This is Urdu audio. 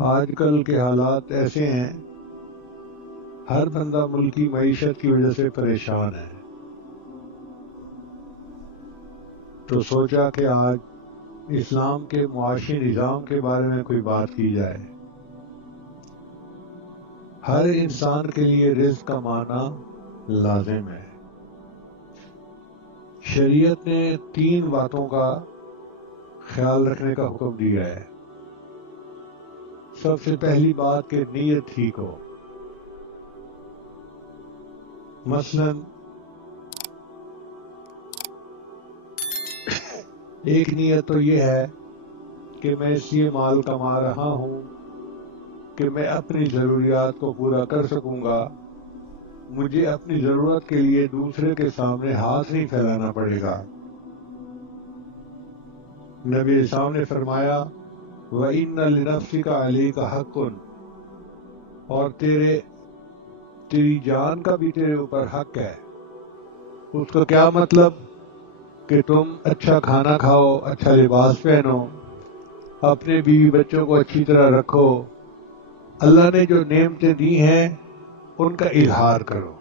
آج کل کے حالات ایسے ہیں، ہر بندہ ملکی معیشت کی وجہ سے پریشان ہے، تو سوچا کہ آج اسلام کے معاشی نظام کے بارے میں کوئی بات کی جائے۔ ہر انسان کے لیے رزق کمانا لازم ہے۔ شریعت نے 3 باتوں کا خیال رکھنے کا حکم دیا ہے۔ سب سے پہلی بات کہ نیت ٹھیک ہو۔ مثلا ایک نیت تو یہ ہے کہ میں اس لیے مال کما رہا ہوں کہ میں اپنی ضروریات کو پورا کر سکوں گا، مجھے اپنی ضرورت کے لیے دوسرے کے سامنے ہاتھ نہیں پھیلانا پڑے گا۔ نبی اسلام نے فرمایا وَإِنَّ لِنَفْسِكَ عَلَيْكَ حَقٌّ، اور تیری جان کا بھی تیرے اوپر حق ہے۔ اس کا کیا مطلب؟ کہ تم اچھا کھانا کھاؤ، اچھا لباس پہنو، اپنے بیوی بچوں کو اچھی طرح رکھو، اللہ نے جو نعمتیں دی ہیں ان کا اظہار کرو۔